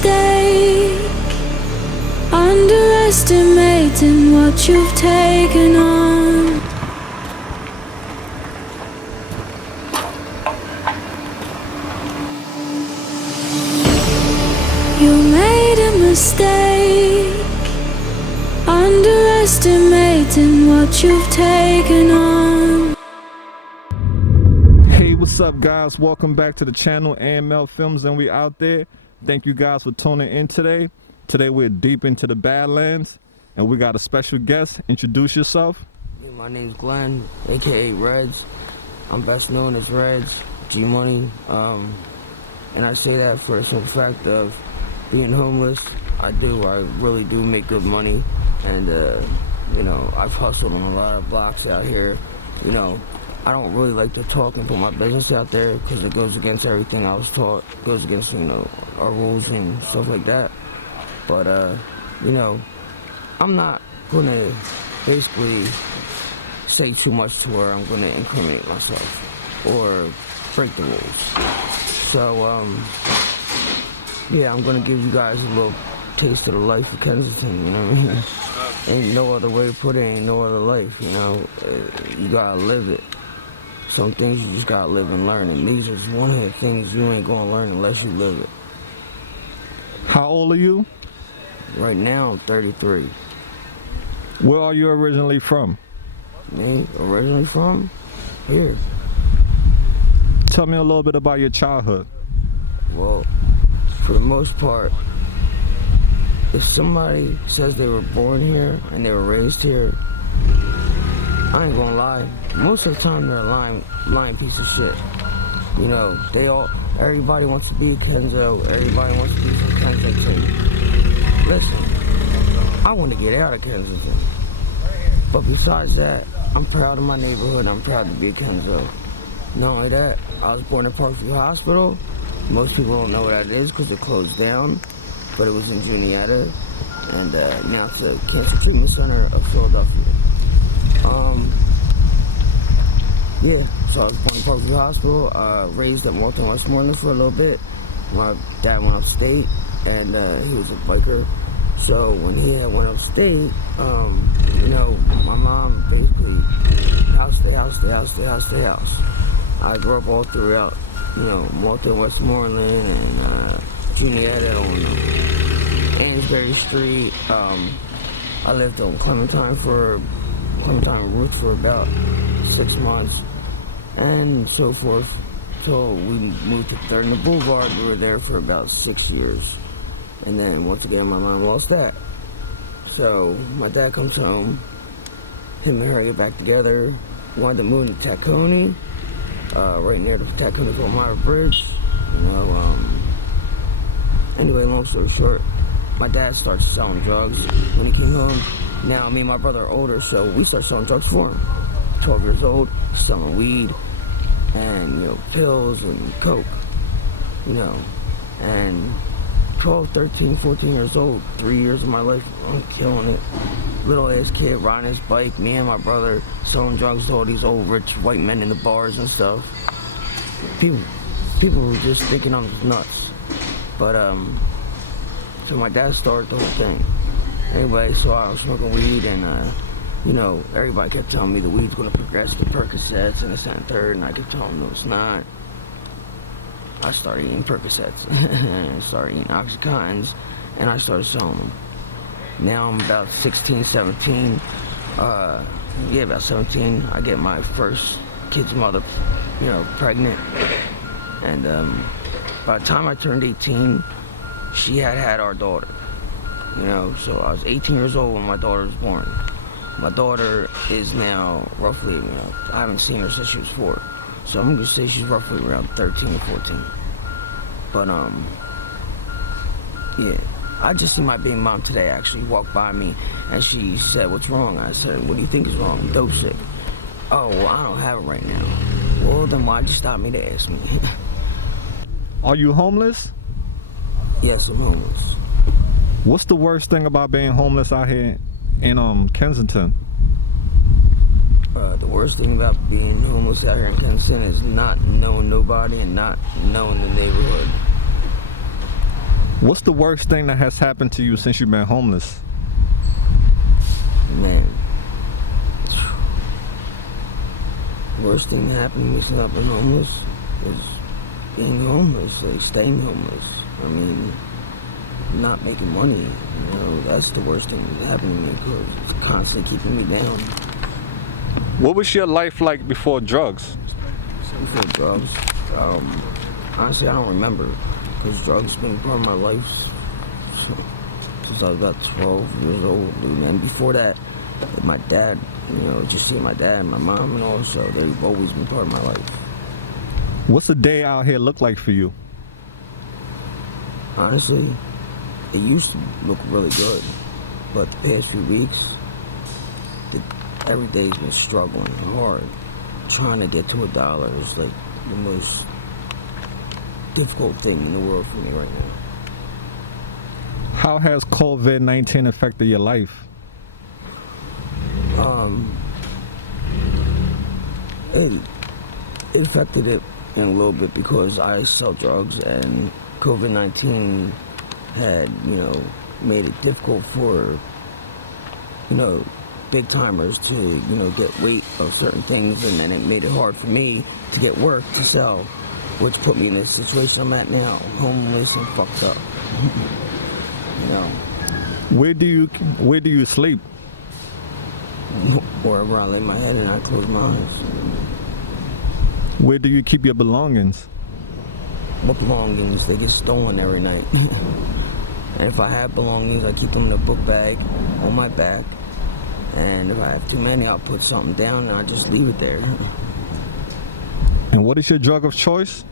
mistake, underestimating what you've taken on. You made a mistake, underestimating what you've taken on. Hey, what's up guys? Welcome back to the channel, AML Films, and we out there. Thank you guys for tuning in today. Today we're deep into the Badlands and we got a special guest. Introduce yourself. My name's Glenn, aka Reds. I'm best known as Reds, G Money. And I say that for the simple fact of being homeless. I really do make good money, and you know, I've hustled on a lot of blocks out here. You know, I don't really like to talk and put my business out there because it goes against everything I was taught. It goes against, you know, our rules and stuff like that. But you know, I'm not gonna basically say too much to where I'm gonna incriminate myself or break the rules. So yeah, I'm gonna give you guys a little taste of the life of Kensington, you know what I mean? Ain't no other way to put it, ain't no other life, you know? You gotta live it. Some things you just gotta live and learn, and these are just one of the things you ain't gonna learn unless you live it. How old are you? Right now, I'm 33. Where are you originally from? Me, originally from? Here. Tell me a little bit about your childhood. Well, for the most part, if somebody says they were born here and they were raised here, I ain't gonna lie. Most of the time they're a lying piece of shit. You know, everybody wants to be a Kenzo, everybody wants to be from Kensington. Listen, I want to get out of Kensington. But besides that, I'm proud of my neighborhood, I'm proud to be a Kenzo. Not only that, I was born in Parkview Hospital. Most people don't know what that is because it closed down, but it was in Juniata, and now it's the Cancer Treatment Center of Philadelphia. Yeah, so I was born in Parkview Hospital, raised at Walton, Westmoreland for a little bit. My dad went upstate, and he was a biker. So when he went upstate, you know, my mom basically house to house to house to house to house. I grew up all throughout, you know, Walton, Westmoreland, and Juniata on Amesbury Street. I lived on Clementine Roots for about 6 months, and so forth. So we moved to 3rd and the Boulevard. We were there for about 6 years. And then once again, my mom lost that. So my dad comes home. Him and her get back together. Wanted to move to Tacony, right near the Tacony-Palmyra Bridge. You know, anyway, long story short, my dad started selling drugs when he came home. Now me and my brother are older, so we started selling drugs for him. 12 years old, selling weed and, you know, pills and coke, you know, and 12, 13, 14 years old, 3 years of my life, I'm killing it. Little ass kid riding his bike, me and my brother selling drugs to all these old rich white men in the bars and stuff. People were just thinking I'm nuts. But so my dad started the whole thing. Anyway, so I was smoking weed, and you know, everybody kept telling me the weed's gonna progress to Percocets and this and third, and I kept telling them no, it's not. I started eating Percocets, and started eating Oxycontins, and I started selling them. Now I'm about 16, 17, yeah, about 17. I get my first kid's mother, you know, pregnant, and by the time I turned 18, she had our daughter, you know, so I was 18 years old when my daughter was born. My daughter is now roughly, you know, I haven't seen her since she was 4. So I'm gonna say she's roughly around 13 or 14. But yeah, I just see my baby mom today actually walk by me, and she said, "What's wrong?" I said, "What do you think is wrong?" "I'm dope sick." "Oh, well, I don't have it right now." "Well, then why'd you stop me to ask me?" Are you homeless? Yes, I'm homeless. What's the worst thing about being homeless out here in Kensington? The worst thing about being homeless out here in Kensington is not knowing nobody and not knowing the neighborhood. What's the worst thing that has happened to you since you've been homeless? Man, worst thing that happened to me since I've been homeless is being homeless, like staying homeless. I mean, not making money, you know, that's the worst thing that happened to me because it's constantly keeping me down. What was your life like before drugs? Before drugs, honestly, I don't remember because drugs been part of my life since I was about 12 years old, dude. And before that, with my dad, you know, just seeing my dad and my mom and all, so they've always been part of my life. What's a day out here look like for you? Honestly, it used to look really good, but the past few weeks, every day's been struggling hard. Trying to get to $1 is like the most difficult thing in the world for me right now. How has COVID-19 affected your life? It affected it in a little bit because I sell drugs and COVID-19 had, you know, made it difficult for, you know, big timers to, you know, get weight of certain things, and then it made it hard for me to get work to sell, which put me in the situation I'm at now, homeless and fucked up. You know. Where do you sleep? Wherever I lay my head and I close my eyes. Where do you keep your belongings? What belongings? They get stolen every night. And if I have belongings, I keep them in a book bag on my back. And if I have too many, I'll put something down and I just leave it there. And what is your drug of choice?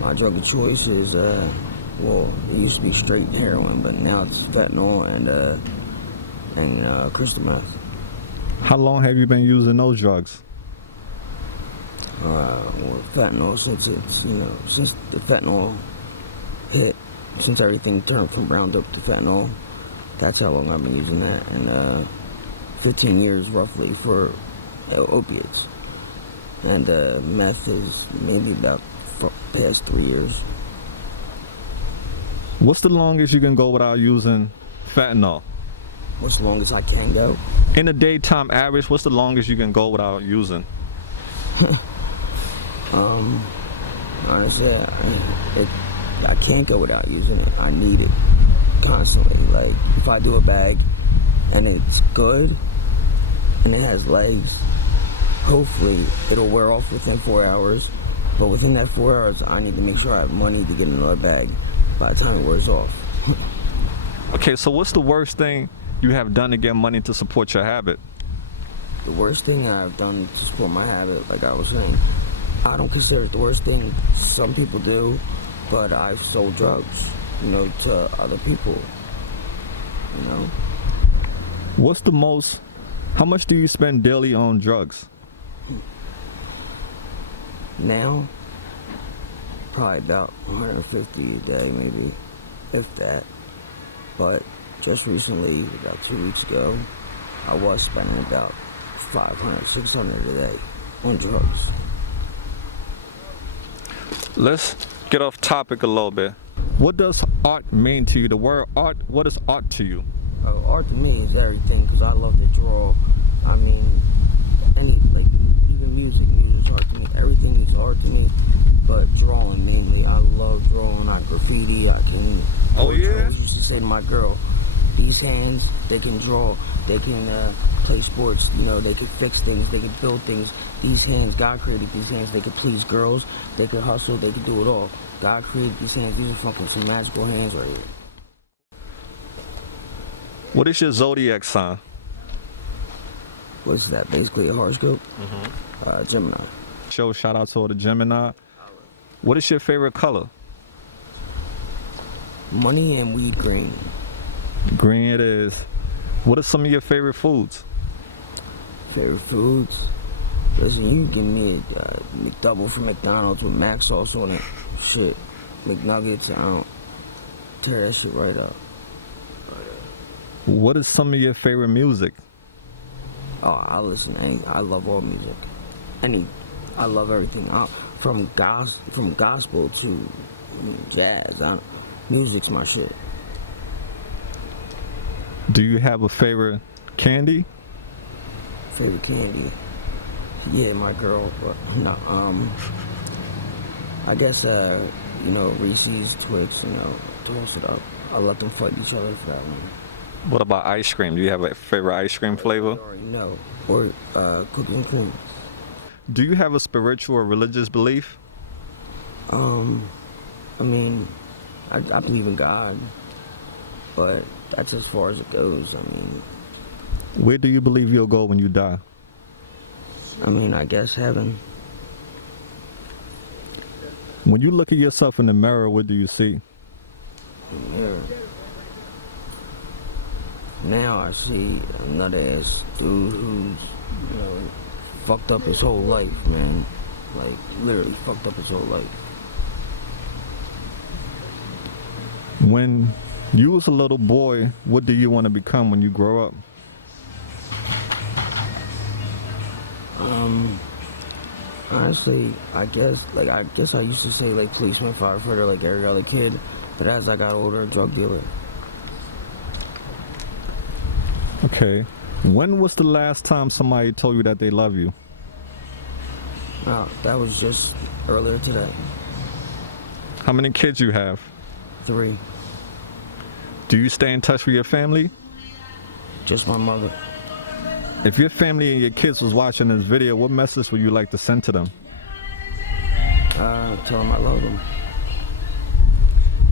My drug of choice is, well, it used to be straight heroin, but now it's fentanyl and crystal meth. How long have you been using those drugs? Well, fentanyl, since it's, you know, since the fentanyl hit, since everything turned from Roundup to fentanyl, that's how long I've been using that. And 15 years roughly for opiates. And meth is maybe about past 3 years. What's the longest you can go without using fentanyl? What's the longest I can go? In a daytime average, what's the longest you can go without using? Honestly, I can't go without using it. I need it constantly. Like, if I do a bag and it's good and it has legs, hopefully it'll wear off within 4 hours. But within that 4 hours, I need to make sure I have money to get another bag by the time it wears off. Okay, so what's the worst thing you have done to get money to support your habit? The worst thing I've done to support my habit, like I was saying, I don't consider it the worst thing. Some people do, but I've sold drugs, you know, to other people, you know. How much do you spend daily on drugs? Now, probably about 150 a day, maybe, if that. But just recently, about 2 weeks ago, I was spending about 500, 600 a day on drugs. Let's get off topic a little bit. What does art mean to you? The word art, what is art to you? Art to me is everything, because I love to draw. I mean, even music's art to me. Everything is art to me, but drawing mainly. I love drawing. I graffiti. I can. Oh yeah. I used to say to my girl, these hands, they can draw. They can play sports. You know, they can fix things. They can build things. These hands, God created these hands. They could please girls. They could hustle. They could do it all. God created these hands. These are fucking some magical hands right here. What is your zodiac sign? What is that? Basically a horoscope? Gemini. Shout out to all the Gemini. What is your favorite color? Money and weed green. Green it is. What are some of your favorite foods? Favorite foods? Listen, you give me a McDouble from McDonald's with mac sauce on it. Shit. McNuggets, I don't tear that shit right up. What is some of your favorite music? Oh, I listen to I love all music. I love everything. From gospel to jazz. Music's my shit. Do you have a favorite candy? Favorite candy? Yeah, my girl. No, I guess Reese's, Twix. Toss it up. I let them fight each other for that one. What about ice cream? Do you have a favorite ice cream flavor? No, or cookies and cream. Do you have a spiritual or religious belief? I mean, I believe in God, but that's as far as it goes. I mean, Where do you believe you'll go when you die? I guess heaven. When you look at yourself in the mirror, what do you see? Yeah. Now I see another ass dude who's, fucked up his whole life, man. Like, literally fucked up his whole life. When you was a little boy, what do you want to become when you grow up? Honestly, I guess I used to say like policeman, firefighter, like every other kid. But as I got older, drug dealer. Okay. When was the last time somebody told you that they love you? That was just earlier today. How many kids you have? 3. Do you stay in touch with your family? Just my mother. If your family and your kids was watching this video, what message would you like to send to them? Tell them I love them.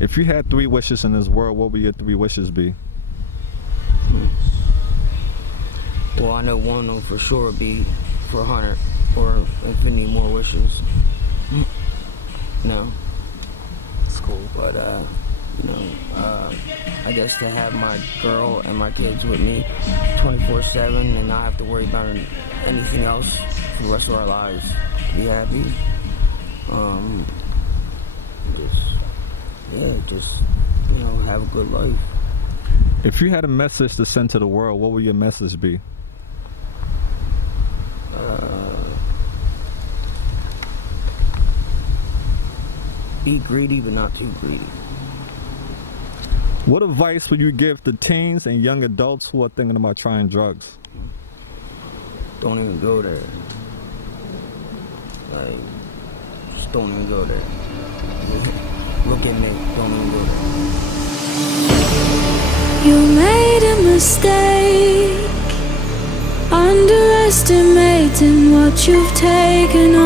If you had 3 wishes in this world, what would your 3 wishes be? Well, I know one of them for sure would be for 100 or infinity more wishes. No. It's cool. But, I guess to have my girl and my kids with me 24/7 and not have to worry about anything else for the rest of our lives. Be happy. Just have a good life. If you had a message to send to the world, what would your message be? Be greedy, but not too greedy. What advice would you give to teens and young adults who are thinking about trying drugs? Don't even go there. Like, just don't even go there. Look at me, don't even go there. You made a mistake, underestimating what you've taken on.